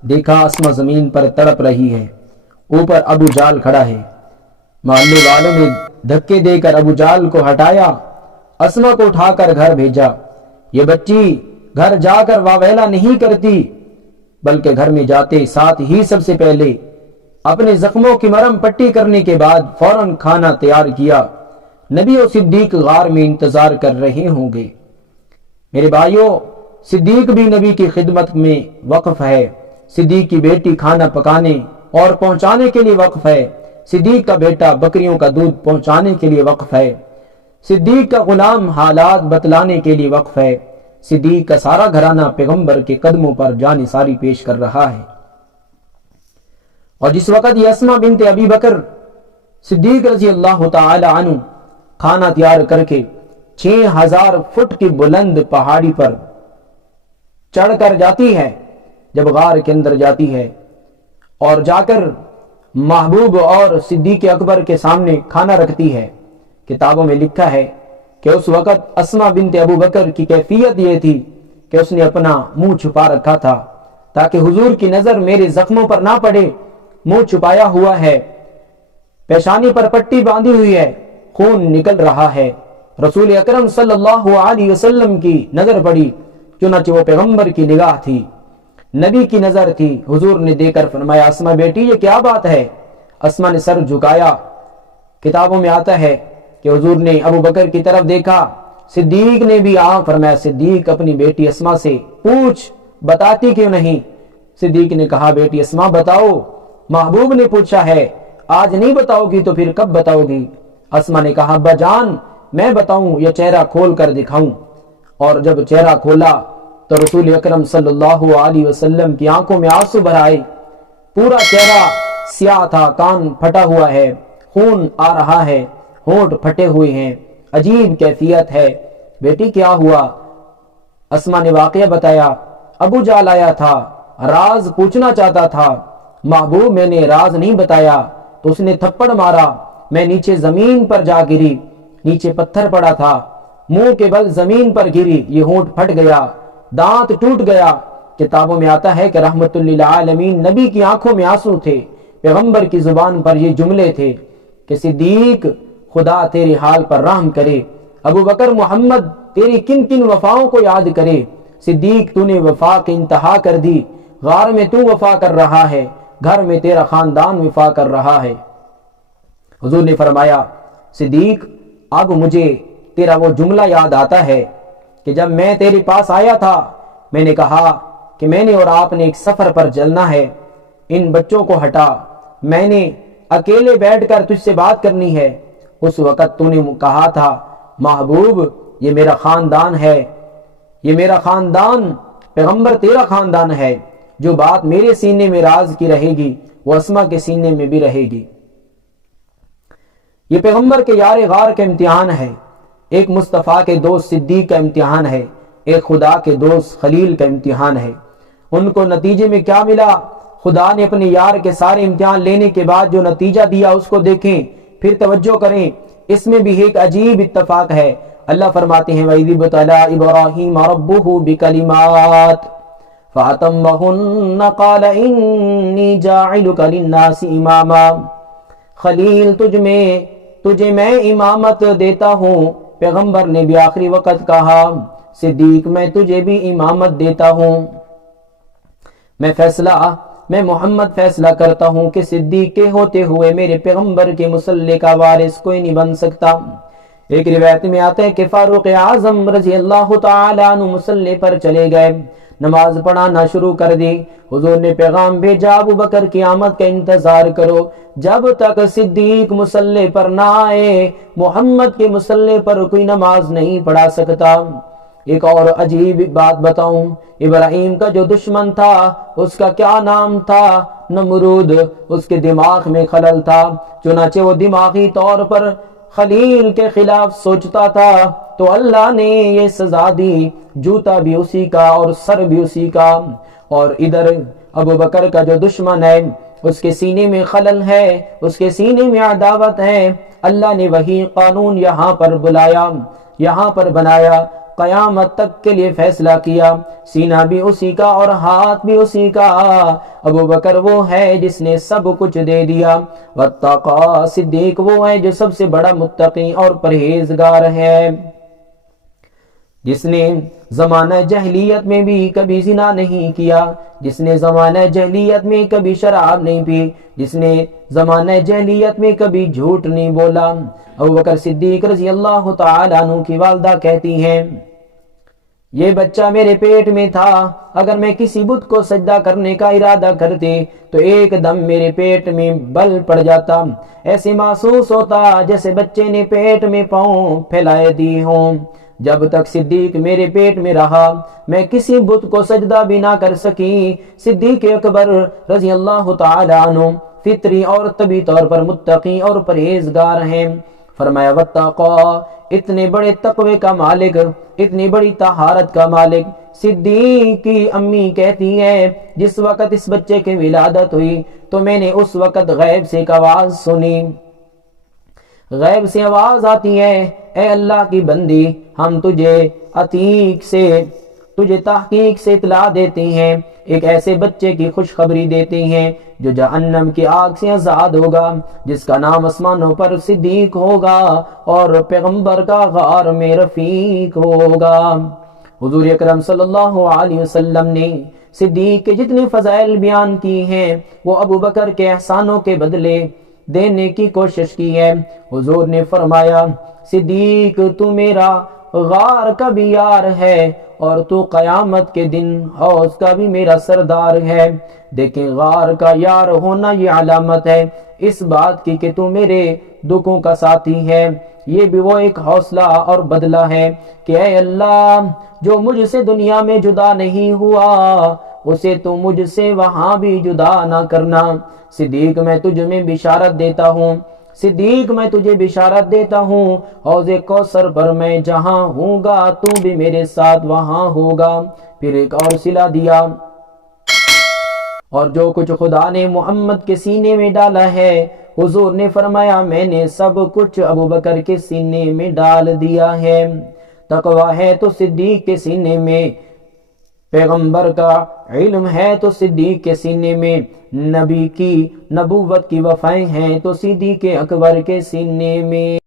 دیکھا اسما زمین پر تڑپ رہی ہے، اوپر ابو جال کھڑا ہے۔ محلے والوں نے دھکے دے کر ابو جال کو ہٹایا، اسما کو اٹھا کر گھر بھیجا۔ یہ بچی گھر جا کر واویلا نہیں کرتی، بلکہ گھر میں جاتے ساتھ ہی سب سے پہلے اپنے زخموں کی مرہم پٹی کرنے کے بعد فوراً کھانا تیار کیا۔ نبی و صدیق غار میں انتظار کر رہے ہوں گے۔ میرے بھائیوں، صدیق بھی نبی کی خدمت میں وقف ہے۔ صدیق کی بیٹی کھانا پکانے اور پہنچانے کے لیے وقف ہے۔ صدیق کا بیٹا بکریوں کا دودھ پہنچانے کے لیے وقف ہے۔ صدیق کا غلام حالات بتلانے کے لیے وقف ہے۔ صدیق کا سارا گھرانہ پیغمبر کے قدموں پر جانثاری پیش کر رہا ہے۔ اور جس وقت یہ اسما بنت ابی بکر صدیق رضی اللہ تعالی عنہ کھانا تیار کر کے 6000 فٹ کی بلند پہاڑی پر چڑھ کر جاتی ہے، جب غار کے اندر جاتی ہے اور جا کر محبوب اور صدیق اکبر کے سامنے کھانا رکھتی ہے، کتابوں میں لکھا ہے کہ اس وقت اسما بنت ابو بکر کی کیفیت یہ تھی کہ اس نے اپنا منہ چھپا رکھا تھا تاکہ حضور کی نظر میرے زخموں پر نہ پڑے۔ منہ چھپایا ہوا ہے، پیشانی پر پٹی باندھی ہوئی ہے، خون نکل رہا ہے۔ رسول اکرم صلی اللہ علیہ وسلم کی نظر پڑی، چنانچہ وہ پیغمبر کی نگاہ تھی، نبی کی نظر تھی۔ حضور نے دیکھ کر فرمایا، اسما بیٹی یہ کیا بات ہے؟ اسما نے سر جھکایا۔ کتابوں میں آتا ہے کہ حضور نے ابو بکر کی طرف دیکھا، صدیق نے بھی فرمایا صدیق اپنی بیٹی اسما سے پوچھ، بتاتی کیوں نہیں؟ صدیق نے کہا بیٹی اسما بتاؤ۔ محبوب نے پوچھا ہے، آج نہیں بتاؤ گی تو پھر کب بتاؤ گی؟ اسما نے کہا ابا جان میں بتاؤں یا چہرہ کھول کر دکھاؤں؟ اور جب چہرہ کھولا تو رسول اکرم صلی اللہ علیہ وسلم کی آنکھوں میں آنسو بھر آئے، پورا چہرہ سیاہ تھا، کان پھٹا ہوا ہے، خون آ رہا ہے، ہونٹ پھٹے ہوئے ہیں، عجیب کیفیت ہے۔ بیٹی کیا ہوا؟ اسما نے واقعہ بتایا، ابو جال آیا تھا، راز پوچھنا چاہتا تھا، محبوب میں نے راز نہیں بتایا تو اس نے تھپڑ مارا، میں نیچے زمین پر جا گری، نیچے پتھر پڑا تھا، منہ کے بل زمین پر گری، یہ ہونٹ پھٹ گیا، دانت ٹوٹ گیا۔ کتابوں میں آتا ہے کہ رحمت للعالمین نبی کی آنکھوں میں آنسو تھے، پیغمبر کی زبان پر یہ جملے تھے کہ صدیق خدا تیرے حال پر رحم کرے، ابو بکر محمد تیری کن کن وفاؤں کو یاد کرے۔ صدیق تو نے وفا کی انتہا کر دی، غار میں تو وفا کر رہا ہے، گھر میں تیرا خاندان وفا کر رہا ہے۔ حضور نے فرمایا صدیق اب مجھے تیرا وہ جملہ یاد آتا ہے کہ جب میں تیرے پاس آیا تھا میں نے کہا کہ میں نے اور آپ نے ایک سفر پر چلنا ہے، ان بچوں کو ہٹا، میں نے اکیلے بیٹھ کر تجھ سے بات کرنی ہے۔ اس وقت تو نے کہا تھا محبوب یہ میرا خاندان ہے، یہ میرا خاندان پیغمبر تیرا خاندان ہے، جو بات میرے سینے میں راز کی رہے گی وہ اسما کے سینے میں بھی رہے گی۔ یہ پیغمبر کے یار غار کا امتحان ہے، ایک مصطفیٰ کے دوست صدیق کا امتحان ہے، ایک خدا کے دوست خلیل کا امتحان ہے۔ ان کو نتیجے میں کیا ملا؟ خدا نے اپنے یار کے سارے امتحان لینے کے بعد جو نتیجہ دیا اس کو دیکھیں، پھر توجہ کریں، اس میں بھی ایک عجیب اتفاق ہے۔ اللہ فرماتے ہیں وَإِذِ ابْتَلَىٰ إِبْرَاهِيمَ رَبُّهُ بِكَلِمَاتٍ فَأَتَمَّهُنَّ قَالَ إِنِّي جَاعِلُكَ لِلنَّاسِ إِمَامًا۔ خلیل تجھے میں امامت دیتا ہوں، پیغمبر نے بھی آخری وقت کہا صدیق میں تجھے بھی امامت دیتا ہوں۔ میں محمد فیصلہ کرتا ہوں کہ صدیق کے ہوتے ہوئے میرے پیغمبر کے مصلی کا وارث کوئی نہیں بن سکتا۔ ایک روایت میں آتا ہے کہ فاروق اعظم رضی اللہ تعالیٰ عنہ مصلی پر چلے گئے، نماز پڑھانا شروع کر دی۔ حضور نے پیغام بھیجا ابو بکر کی آمد کا انتظار کرو، جب تک صدیق مصلی پر نہ آئے محمد کے مصلی پر کوئی نماز نہیں پڑھا سکتا۔ ایک اور عجیب بات بتاؤں، ابراہیم کا جو دشمن تھا اس کا کیا نام تھا؟ نمرود۔ اس کے دماغ میں خلل تھا، چنانچہ وہ دماغی طور پر خلیل کے خلاف سوچتا تھا تو اللہ نے یہ سزا دی، جوتا بھی اسی کا اور سر بھی اسی کا۔ اور ادھر ابو بکر کا جو دشمن ہے اس کے سینے میں خلل ہے، اس کے سینے میں عداوت ہے، اللہ نے وہی قانون یہاں پر بنایا، قیامت تک کے لیے فیصلہ کیا، سینہ بھی اسی کا اور ہاتھ بھی اسی کا۔ ابو بکر وہ ہے جس نے سب کچھ دے دیا، واتقا، صدیق وہ ہے جو سب سے بڑا متقی اور پرہیزگار ہے، جس نے زمانہ جہلیت میں بھی کبھی زنا نہیں کیا، جس نے زمانہ جہلیت میں کبھی شراب نہیں پی، جس نے زمانہ جہلیت میں کبھی جھوٹ نہیں بولا۔ ابو بکر صدیق رضی اللہ تعالیٰ عنہ کی والدہ کہتی ہیں، یہ بچہ میرے پیٹ میں تھا، اگر میں کسی بت کو سجدہ کرنے کا ارادہ کرتی تو ایک دم میرے پیٹ میں بل پڑ جاتا، ایسے محسوس ہوتا جیسے بچے نے پیٹ میں پاؤں پھیلائے دی ہوں۔ جب تک صدیق میرے پیٹ میں رہا میں کسی بت کو سجدہ بھی نہ کر سکی۔ صدیق اکبر رضی اللہ تعالی عنہ فطری اور طبی طور پر متقی اور پرہیزگار ہیں۔ فرمایا واتقا، اتنے بڑے تقوی کا مالک، اتنی بڑی طہارت کا مالک۔ صدیق کی امی کہتی ہے جس وقت اس بچے کی ولادت ہوئی تو میں نے اس وقت غیب سے ایک آواز سنی، غیب سے آواز آتی ہے، اے اللہ کی بندی، ہم تجھے تحقیق سے اطلاع دیتے ہیں، ایک ایسے بچے کی خوشخبری دیتے ہیں جو جہنم کی آگ سے آزاد ہوگا، جس کا نام آسمانوں پر صدیق ہوگا اور پیغمبر کا غار میں رفیق ہوگا۔ حضور اکرم صلی اللہ علیہ وسلم نے صدیق کے جتنے فضائل بیان کی ہیں وہ ابو بکر کے احسانوں کے بدلے دینے کی کوشش کی ہے۔ حضور نے فرمایا، صدیق تو میرا غار کا بھی یار ہے اور تو قیامت کے دن حوض کا بھی میرا سردار ہے۔ دیکھیں غار کا یار ہونا یہ علامت ہے اس بات کی کہ تو میرے دکھوں کا ساتھی ہے، یہ بھی وہ ایک حوصلہ اور بدلہ ہے کہ اے اللہ جو مجھ سے دنیا میں جدا نہیں ہوا اسے تو مجھ سے وہاں بھی جدا نہ کرنا۔ صدیق میں تجھ میں بشارت دیتا ہوں، صدیق میں تجھے بشارت دیتا ہوں، حوض کوثر پر میں جہاں ہوں گا تو بھی میرے ساتھ وہاں ہوگا۔ پھر ایک اور صلہ دیا، اور جو کچھ خدا نے محمد کے سینے میں ڈالا ہے، حضور نے فرمایا میں نے سب کچھ ابو بکر کے سینے میں ڈال دیا ہے۔ تقوی ہے تو صدیق کے سینے میں، پیغمبر کا علم ہے تو صدیق کے سینے میں، نبی کی نبوت کی وفائیں ہیں تو صدیق اکبر کے سینے میں۔